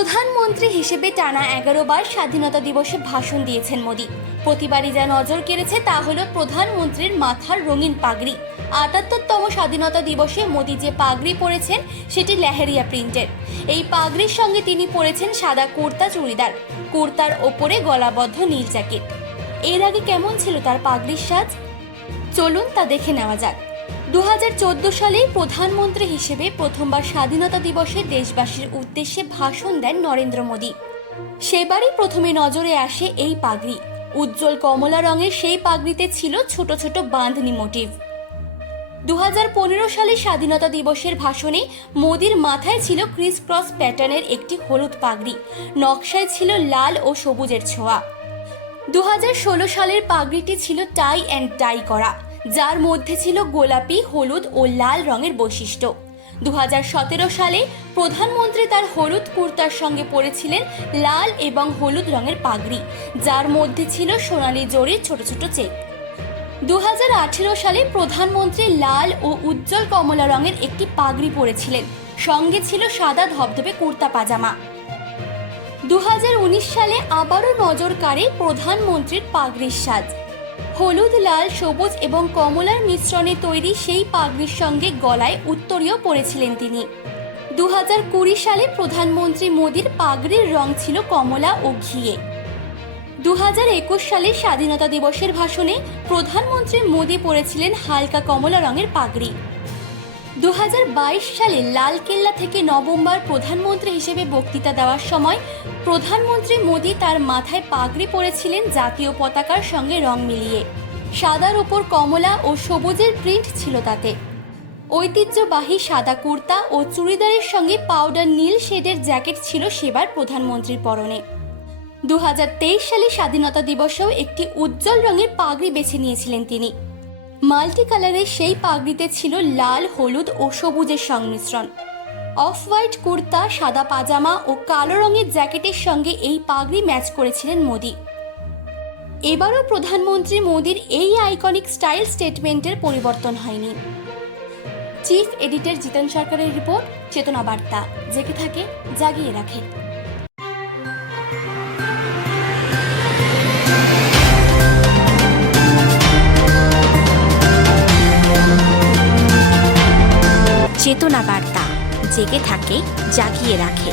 প্রধানমন্ত্রী হিসেবে টানা 11 বার স্বাধীনতা দিবসে ভাষণ দিয়েছেন মোদি। প্রতিবারই যা নজর কেড়েছে তা হলো প্রধানমন্ত্রীর মাথার রঙিন পাগড়ি। ৭৮তম স্বাধীনতা দিবসে মোদি যে পাগড়ি পরেছেন সেটি লেহেরিয়া প্রিন্টের। এই পাগড়ির সঙ্গে তিনি পরেছেন সাদা কুর্তা চুড়িদার, কুর্তার ওপরে গলাবদ্ধ নীল জ্যাকেট। এর আগে কেমন ছিল তার পাগড়ির সাজ, চলুন তা দেখে নেওয়া যাক। 2014 সালে প্রধানমন্ত্রী হিসেবে প্রথমবার স্বাধীনতা দিবসে দেশবাসীর উদ্দেশ্যে ভাষণ দেন নরেন্দ্র মোদী। সেবারই প্রথমে নজরে আসে এই পাগড়ি। উজ্জ্বল কমলা রঙের সেই পাগড়িতে ছিল ছোট ছোট বাঁধনি মোটিভ। 2015 সালে স্বাধীনতা দিবসের ভাষণে মোদির মাথায় ছিল ক্রিস ক্রস প্যাটার্নের একটি হলুদ পাগড়ি, নকশায় ছিল লাল ও সবুজের ছোঁয়া। 2016 সালের পাগড়িটি ছিল টাই অ্যান্ড ডাই করা, যার মধ্যে ছিল গোলাপি, হলুদ ও লাল রঙের বৈশিষ্ট্য। 2017 সালে প্রধানমন্ত্রী তার হলুদ কুর্তার সঙ্গে পরেছিলেন লাল এবং হলুদ রঙের পাগড়ি, যার মধ্যে ছিল সোনালী জরির ছোট ছোট চেক। 2018 সালে প্রধানমন্ত্রী লাল ও উজ্জ্বল কমলা রঙের একটি পাগড়ি পরেছিলেন, সঙ্গে ছিল সাদা ধবধবে কুর্তা পাজামা। 2019 সালে আবারও নজর কাড়ে প্রধানমন্ত্রীর পাগড়ির সাজ। হলুদ, লাল, সবুজ এবং কমলার মিশ্রণে তৈরি সেই পাগড়ির সঙ্গে গলায় উত্তরীয় পরেছিলেন তিনি। 2020 সালে প্রধানমন্ত্রী মোদির পাগড়ির রং ছিল কমলা ও ঘিয়ে। 2021 সালে স্বাধীনতা দিবসের ভাষণে প্রধানমন্ত্রী মোদি পরেছিলেন হালকা কমলা রঙের পাগড়ি। 2022 সালে লালকেল্লা থেকে নভেম্বর প্রধানমন্ত্রী হিসেবে বক্তৃতা দেওয়ার সময় প্রধানমন্ত্রী মোদি তার মাথায় পাগড়ি পরেছিলেন জাতীয় পতাকার সঙ্গে রং মিলিয়ে। সাদার ওপর কমলা ও সবুজের প্রিন্ট ছিল তাতে। ঐতিহ্যবাহী সাদা কুর্তা ও চুড়িদারের সঙ্গে পাউডার নীল শেডের জ্যাকেট ছিল সেবার প্রধানমন্ত্রীর পরনে। 2023 সালে স্বাধীনতা দিবসেও একটি উজ্জ্বল রঙের পাগড়ি বেছে নিয়েছিলেন তিনি। মাল্টি কালারের সেই পাগড়িতে ছিল লাল, হলুদ ও সবুজের সংমিশ্রণ। অফ হোয়াইট কুর্তা, সাদা পাজামা ও কালো রঙের জ্যাকেটের সঙ্গে এই পাগড়ি ম্যাচ করেছিলেন মোদি। এবারও প্রধানমন্ত্রী মোদির এই আইকনিক স্টাইল স্টেটমেন্টের পরিবর্তন হয়নি। চিফ এডিটর জিতেন সরকারের রিপোর্ট, চেতনা বার্তা, জেগে থাকে জাগিয়ে রাখে। চেতনা বার্তা, জেগে থাকে জাগিয়ে রাখে।